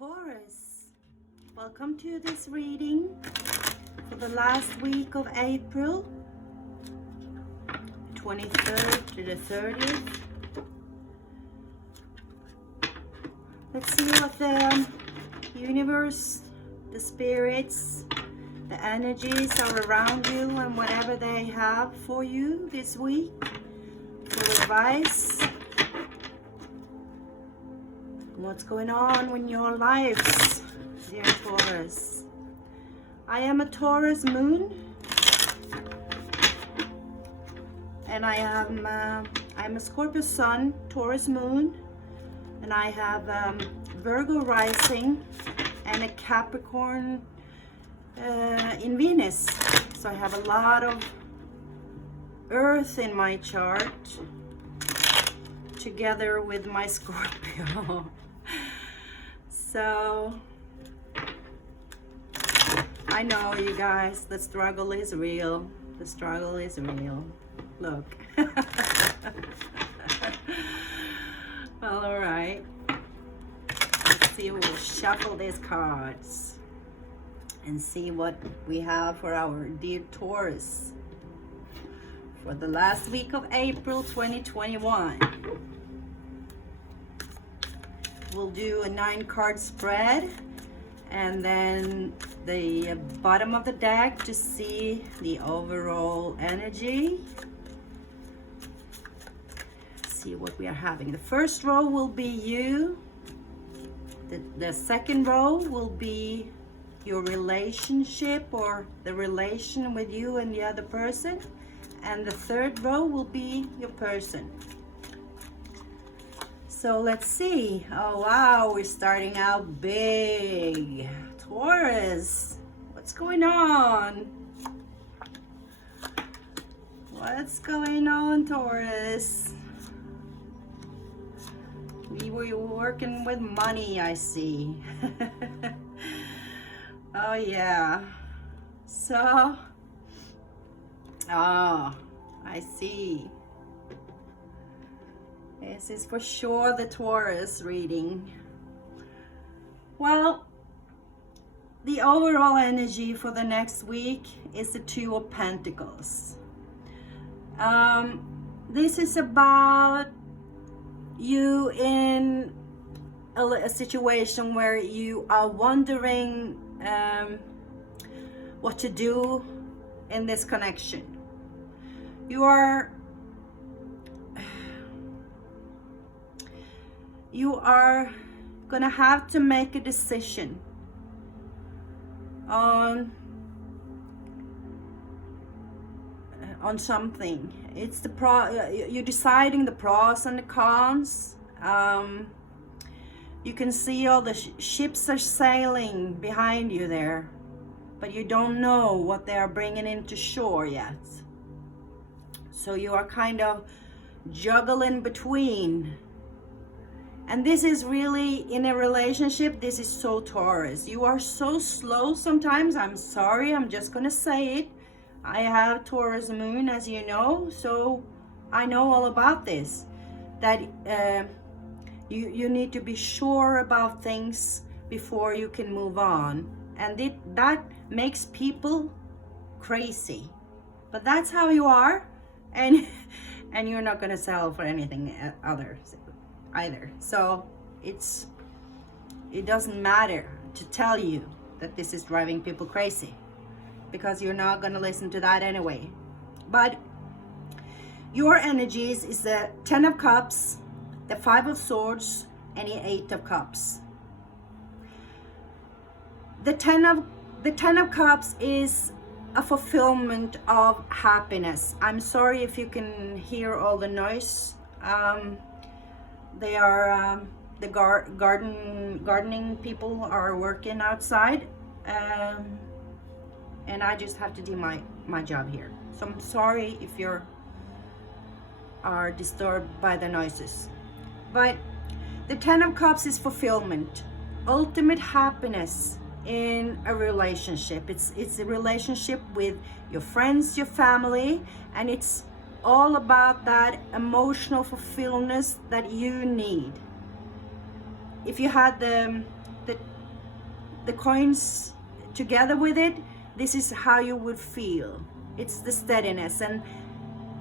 Taurus, welcome to this reading for the last week of April, 23rd to the 30th. Let's see what the universe, the spirits, the energies are around you and whatever they have for you this week for advice. What's going on in your lives, dear Taurus? I am a Taurus moon, and I'm a Scorpio sun, Taurus moon, and I have Virgo rising and a Capricorn in Venus. So I have a lot of Earth in my chart together with my Scorpio. So I know, you guys, the struggle is real. The struggle is real. Look. Well, all right. Let's see. We'll shuffle these cards and see what we have for our dear Taurus for the last week of April 2021. We'll do a 9-card spread and then the bottom of the deck to see the overall energy. See what we are having. The first row will be you. The second row will be your relationship or the relation with you and the other person. And the third row will be your person. So let's see. Oh wow, we're starting out big. Taurus, what's going on? What's going on, Taurus? We were working with money, I see. Oh yeah. So, oh, I see. This is for sure the Taurus reading. Well, the overall energy for the next week is the Two of Pentacles. This is about you in a situation where you are wondering what to do in this connection. You are gonna have to make a decision on something. It's you're deciding the pros and the cons. You can see all the ships are sailing behind you there, but you don't know what they are bringing into shore yet. So you are kind of juggling between. And this is really, in a relationship, this is so Taurus. You are so slow sometimes. I'm sorry, I'm just gonna say it. I have Taurus moon, as you know, so I know all about this. That you need to be sure about things before you can move on. And that makes people crazy. But that's how you are. And you're not gonna settle for anything either. So it doesn't matter to tell you that this is driving people crazy, because you're not going to listen to that anyway. But your energies is the 10 of Cups, the 5 of Swords, and the 8 of Cups. The 10 of Cups is a fulfillment of happiness. I'm sorry if you can hear all the noise. They are the gardening people are working outside, and I just have to do my job here. So I'm sorry if you are disturbed by the noises. But the 10 of Cups is fulfillment, ultimate happiness in a relationship. It's a relationship with your friends, your family, and it's all about that emotional fulfillment that you need. If you had the the coins together with it, this is how you would feel. It's the steadiness, and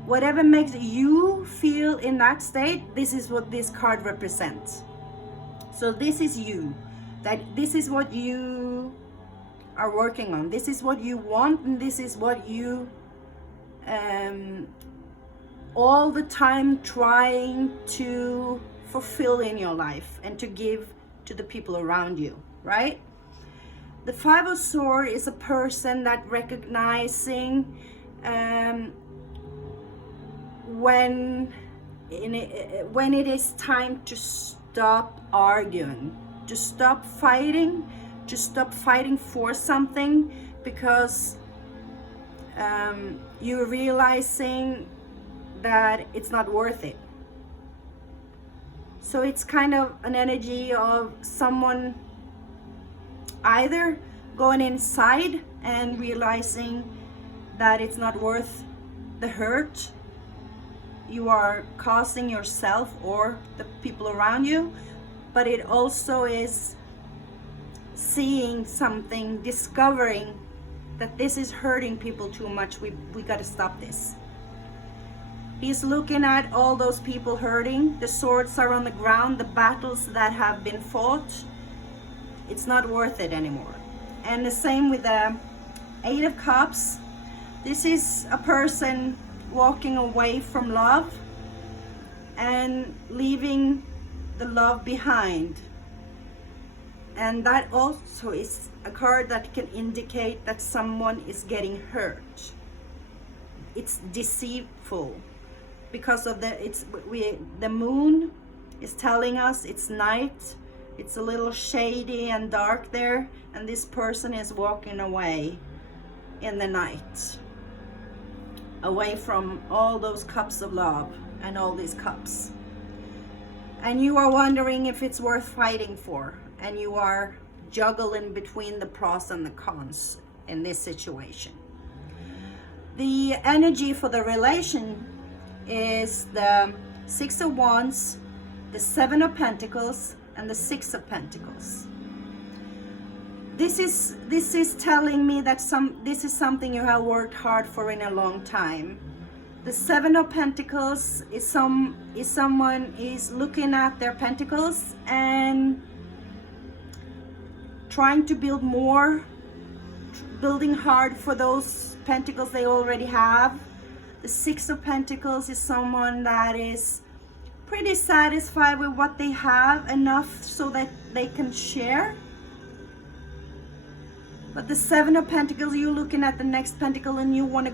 whatever makes you feel in that state, this is what this card represents. So this is you, that this is what you are working on, this is what you want, and this is what you all the time trying to fulfill in your life and to give to the people around you, right? The Five of Swords is a person that recognizing when it is time to stop arguing, to stop fighting for something, because you're realizing that it's not worth it. So it's kind of an energy of someone either going inside and realizing that it's not worth the hurt you are causing yourself or the people around you, but it also is seeing something, discovering that this is hurting people too much. We got to stop this. He's looking at all those people hurting. The swords are on the ground, the battles that have been fought. It's not worth it anymore. And the same with the Eight of Cups. This is a person walking away from love and leaving the love behind. And that also is a card that can indicate that someone is getting hurt. It's deceitful because of the moon is telling us it's night. It's a little shady and dark there, and this person is walking away in the night, away from all those cups of love and all these cups. And you are wondering if it's worth fighting for, and you are juggling between the pros and the cons in this situation. The energy for the relation is the Six of Wands, the Seven of Pentacles, and the Six of Pentacles. This is telling me that this is something you have worked hard for in a long time. The Seven of Pentacles is someone is looking at their pentacles and trying to build more, building hard for those pentacles they already have. The Six of Pentacles is someone that is pretty satisfied with what they have, enough so that they can share. But the Seven of Pentacles, you're looking at the next pentacle and you want to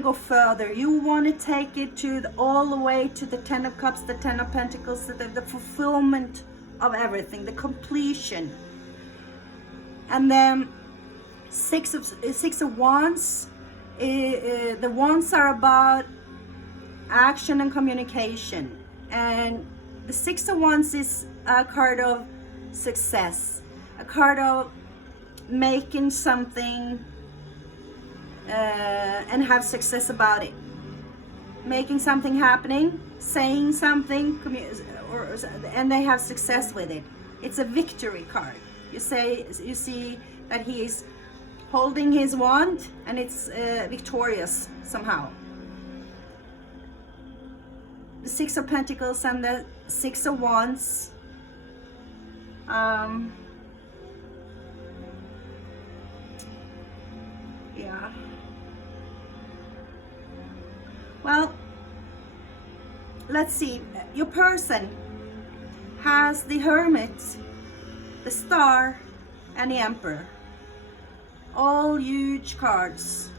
go further. You want to take it to all the way to the Ten of Cups, the Ten of Pentacles, the fulfillment of everything, the completion. And then Six of Wands, the wands are about action and communication. And the Six of Wands is a card of success, a card of making something and have success about it, making something happening, saying something, and they have success with it. It's a victory card. You see that he is holding his wand and it's victorious somehow. The Six of Pentacles and the Six of Wands, yeah. Well, let's see. Your person has the Hermit, the Star, and the Emperor. All huge cards.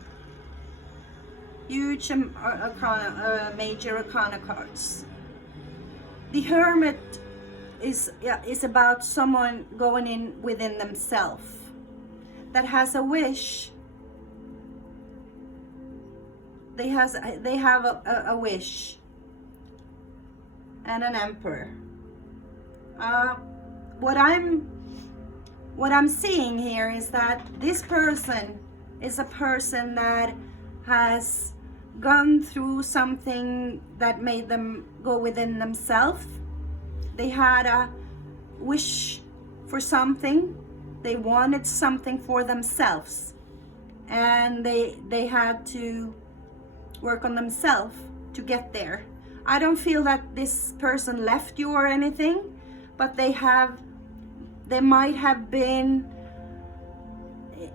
Huge arcana, major arcana cards. The Hermit is about someone going in within themselves that has a wish. They have a wish. And an Emperor. What I'm seeing here is that this person is a person that has gone through something that made them go within themselves. They had a wish for something. They wanted something for themselves, and they had to work on themselves to get there. I don't feel that this person left you or anything, but they might have been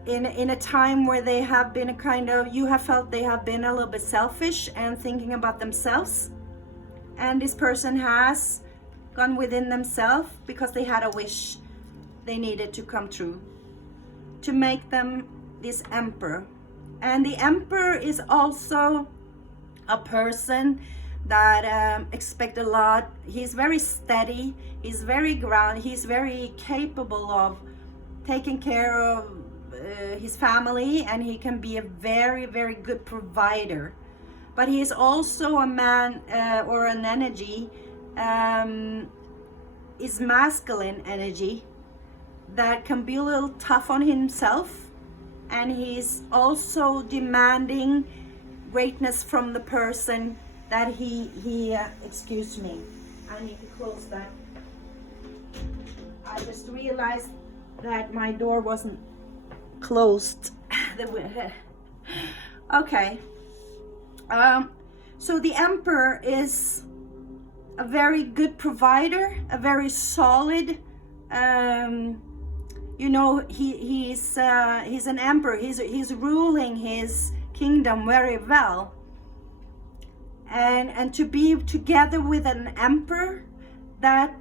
in a time where they have been a kind of, you have felt they have been a little bit selfish and thinking about themselves, and this person has gone within themselves because they had a wish they needed to come true to make them this emperor. And the emperor is also a person that expect a lot. He's very steady, he's very grounded, he's very capable of taking care of his family, and he can be a very, very good provider. But he is also a man or an energy, is masculine energy, that can be a little tough on himself, and he's also demanding greatness from the person that he excuse me, I need to close that. I just realized that my door wasn't closed. Okay. So the emperor is a very good provider, a very solid, you know, he's an emperor. He's ruling his kingdom very well. And to be together with an emperor that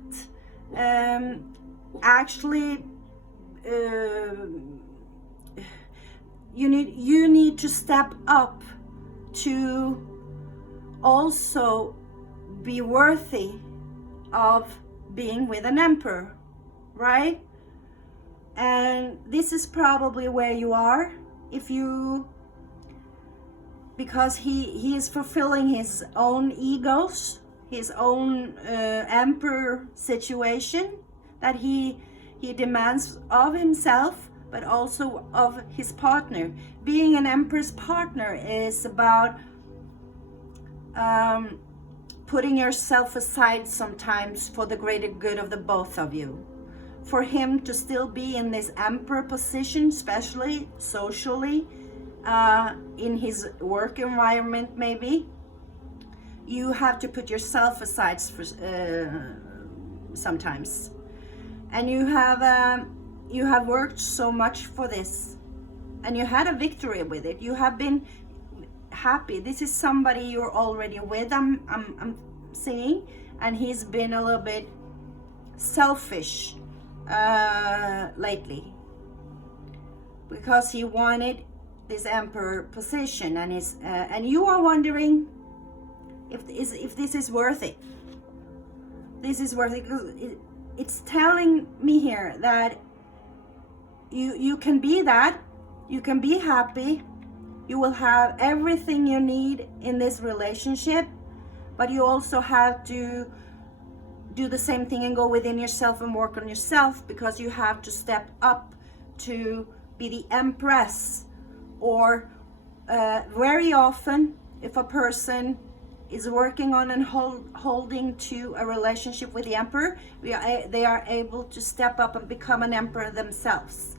actually you need to step up to also be worthy of being with an emperor, right? And this is probably where you are, if you, because he is fulfilling his own egos, his own emperor situation that he demands of himself, but also of his partner. Being an emperor's partner is about putting yourself aside sometimes for the greater good of the both of you. For him to still be in this emperor position, especially socially, in his work environment maybe, you have to put yourself aside for sometimes. And you have worked so much for this, and you had a victory with it. You have been happy. This is somebody you're already with, I'm seeing, and he's been a little bit selfish lately, because he wanted this emperor position, and and you are wondering if this is worth it. This is worth it, because it's telling me here that you can be that, you can be happy, you will have everything you need in this relationship, but you also have to do the same thing and go within yourself and work on yourself, because you have to step up to be the empress. Or very often, if a person is working on and holding to a relationship with the emperor, they are able to step up and become an emperor themselves,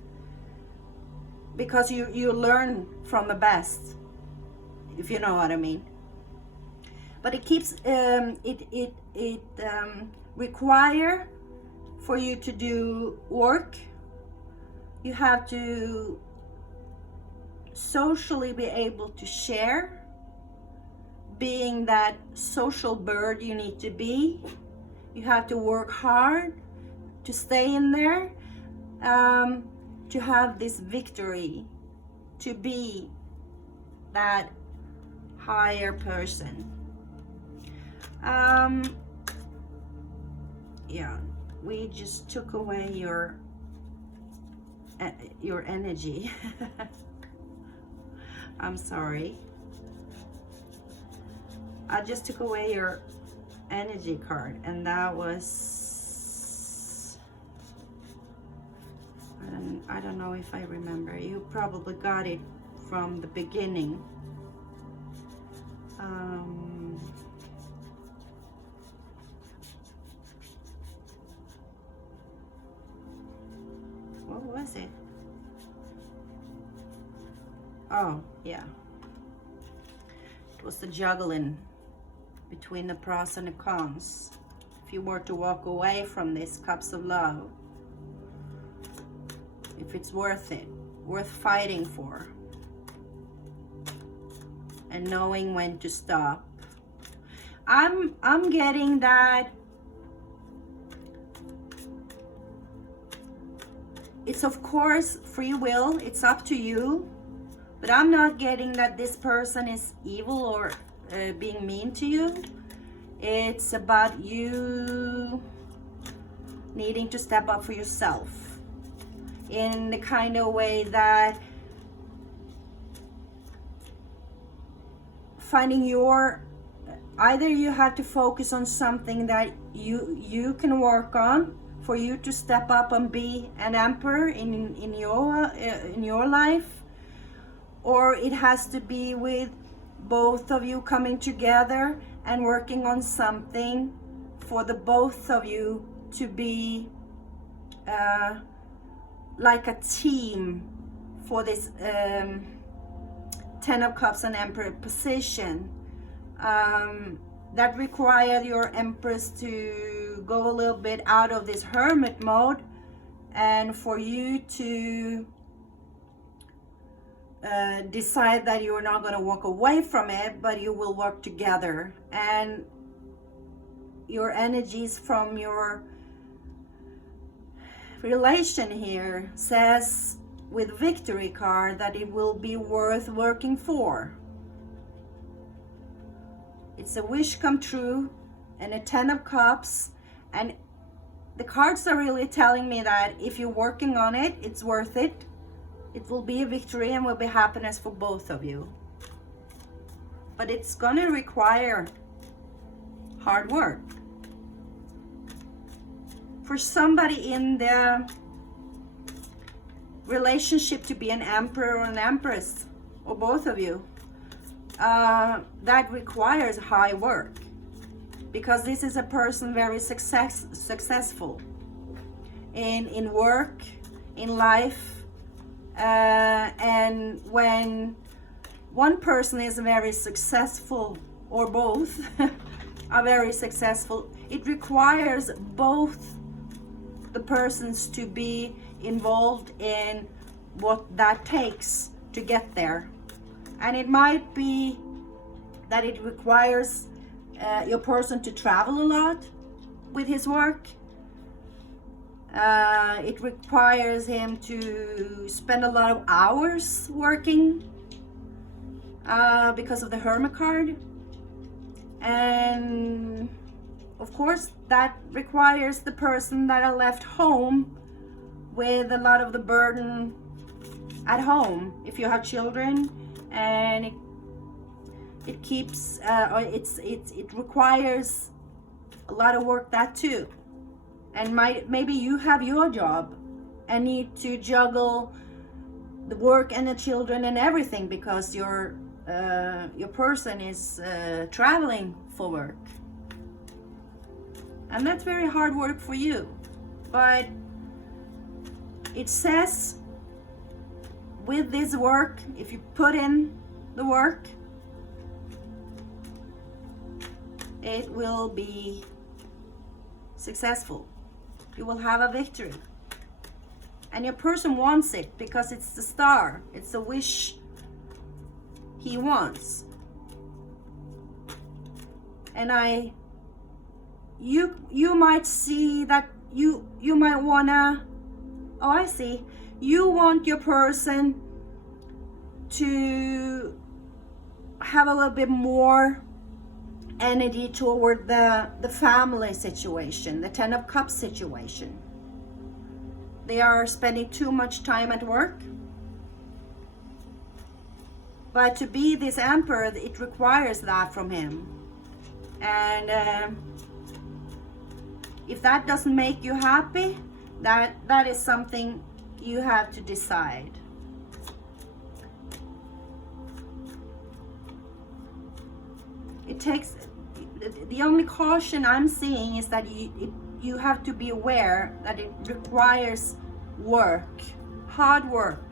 because you learn from the best, if you know what I mean. But it keeps it require for you to do work. You have to socially be able to share, being that social bird you need to be. You have to work hard to stay in there, to have this victory, to be that higher person. Yeah, we just took away your energy. I'm sorry. I just took away your energy card, and that was, I don't know if I remember. You probably got it from the beginning. was it? Oh, yeah. It was the juggling between the pros and the cons. If you were to walk away from this cups of love, if it's worth it, worth fighting for, and knowing when to stop. I'm getting that it's of course free will, it's up to you, but I'm not getting that this person is evil or being mean to you. It's about you needing to step up for yourself in the kind of way that finding your, either you have to focus on something that you can work on for you to step up and be an emperor in your life, or it has to be with both of you coming together and working on something for the both of you to be like a team for this Ten of Cups and Emperor position. That required your Empress to go a little bit out of this hermit mode, and for you to decide that you're not going to walk away from it, but you will work together. And your energies from your relation here says with Victory card that it will be worth working for. It's a wish come true and a 10 of Cups, and the cards are really telling me that if you're working on it, it's worth it. It will be a victory and will be happiness for both of you. But it's gonna require hard work. For somebody in the relationship to be an emperor or an empress, or both of you, that requires high work, because this is a person very successful in work, in life, and when one person is very successful, or both are very successful, it requires both the persons to be involved in what that takes to get there. And it might be that it requires your person to travel a lot with his work. It requires him to spend a lot of hours working because of the Hermit card. And of course that requires the person that are left home with a lot of the burden at home. If you have children, and it keeps it requires a lot of work, that too. And maybe you have your job and need to juggle the work and the children and everything because your person is traveling for work, and that's very hard work for you. But it says with this work, if you put in the work, it will be successful. You will have a victory. And your person wants it because it's the star. It's a wish he wants. And you might see that you might wanna, oh, I see. You want your person to have a little bit more energy toward the family situation, the 10 of Cups situation. They are spending too much time at work. But to be this emperor, it requires that from him. And if that doesn't make you happy, that is something you have to decide. It takes, the only caution I'm seeing is that you have to be aware that it requires work hard work.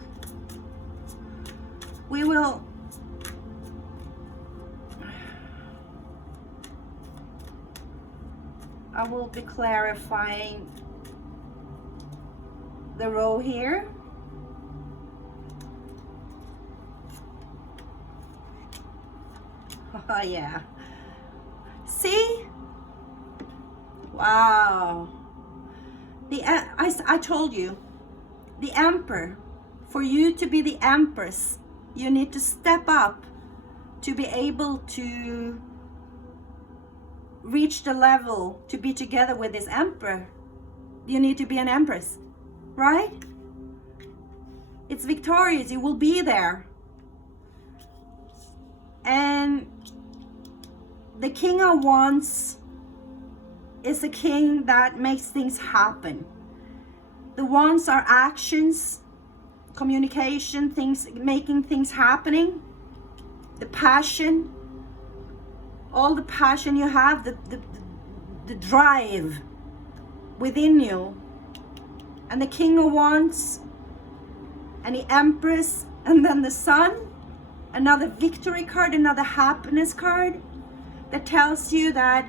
I will be clarifying the row here. Oh yeah. See? Wow. I told you, the Emperor, for you to be the Empress, you need to step up to be able to reach the level to be together with this Emperor. You need to be an Empress, right? It's victorious, you will be there. And the King of Wands is the king that makes things happen. The Wands are actions, communication, things, making things happening. The passion, all the passion you have, the drive within you. And the King of Wands and the Empress, and then the Sun, another victory card, another happiness card that tells you that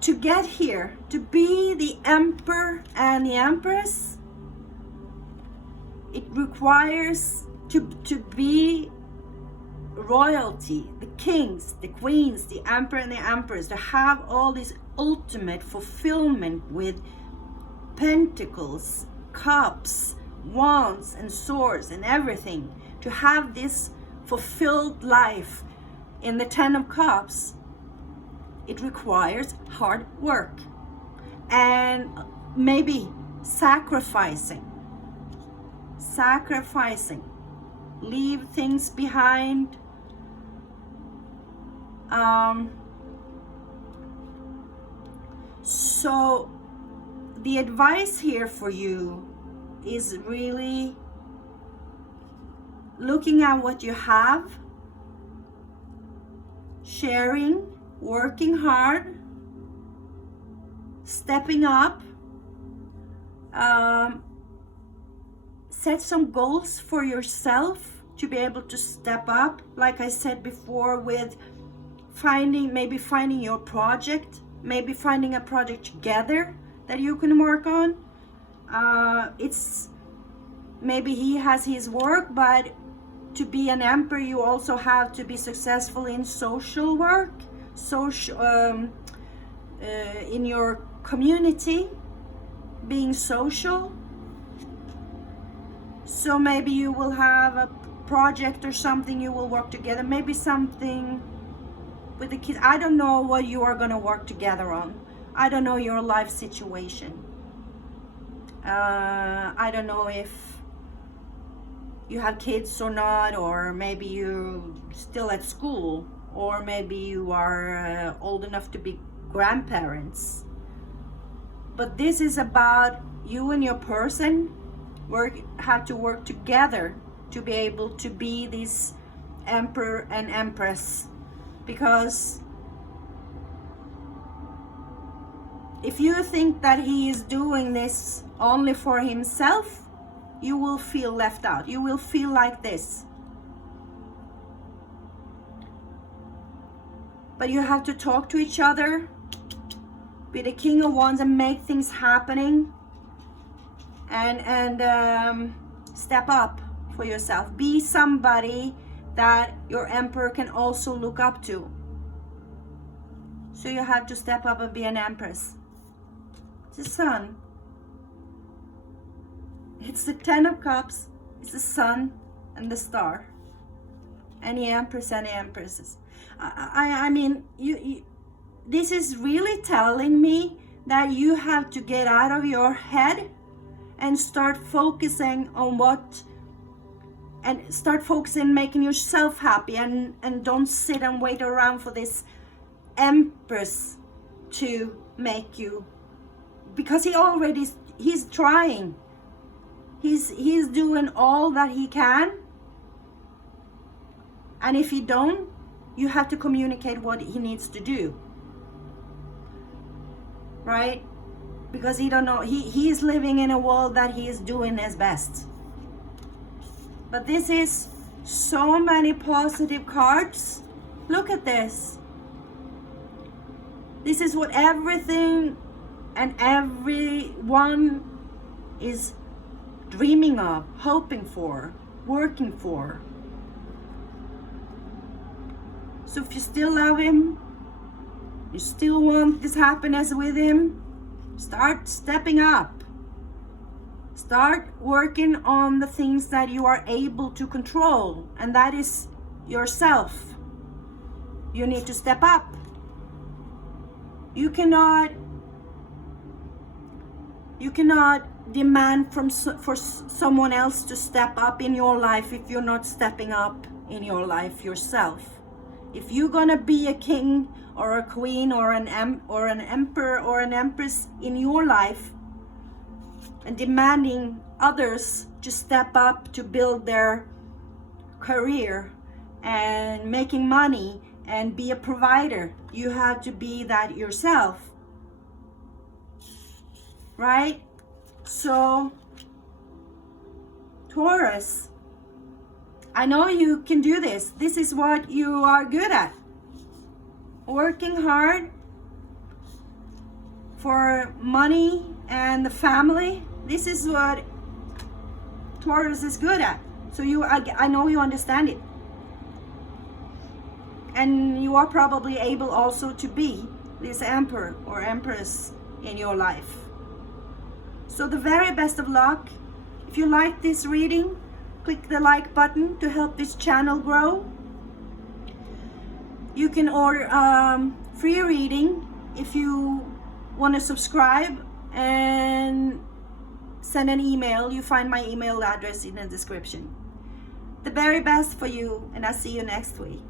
to get here, to be the Emperor and the Empress, it requires to be royalty, the kings, the queens, the Emperor and the Empress, to have all this ultimate fulfillment with pentacles, cups, wands and swords and everything, to have this fulfilled life in the 10 of Cups. It requires hard work and maybe sacrificing, leave things behind. So the advice here for you is really looking at what you have, sharing, working hard, stepping up, set some goals for yourself to be able to step up, like I said before, with maybe finding your project, maybe finding a project together that you can work on. It's maybe he has his work, but to be an Emperor you also have to be successful in social work, in your community, being social. So maybe you will have a project or something, you will work together, maybe something with the kids. I don't know what you are going to work together on. I don't know your life situation. I don't know if you have kids or not, or maybe you're still at school, or maybe you are old enough to be grandparents. But this is about you and your person have to work together to be able to be this Emperor and Empress. Because if you think that he is doing this only for himself, you will feel left out. You will feel like this. But you have to talk to each other, be the King of Wands and make things happening, and step up for yourself. Be somebody that your Emperor can also look up to. So you have to step up and be an Empress. It's the Sun. It's the 10 of Cups. It's the Sun and the Star. Any Empress, any Empresses. I mean, you this is really telling me that you have to get out of your head and start focusing on start focusing making yourself happy, and don't sit and wait around for this Empress to make you, because he's trying. He's doing all that he can, and if he don't, you have to communicate what he needs to do, right? because he don't know, he is living in a world that he is doing his best. But this is so many positive cards. Look at this. This is what everything and everyone is dreaming of, hoping for, working for. So if you still love him, you still want this happiness with him, start stepping up. Start working on the things that you are able to control, and that is yourself. You need to step up. You cannot demand for someone else to step up in your life if you're not stepping up in your life yourself. If you're gonna be a king or a queen or an emperor or an empress in your life, and demanding others to step up to build their career and making money and be a provider, you have to be that yourself, right? So Taurus, I know you can do this. This is what you are good at. Working hard for money and the family. This is what Taurus is good at. So I know you understand it. And you are probably able also to be this emperor or empress in your life. So the very best of luck. If you like this reading, click the like button to help this channel grow. You can order free reading if you want to subscribe and send an email. You find my email address in the description. The very best for you, and I'll see you next week.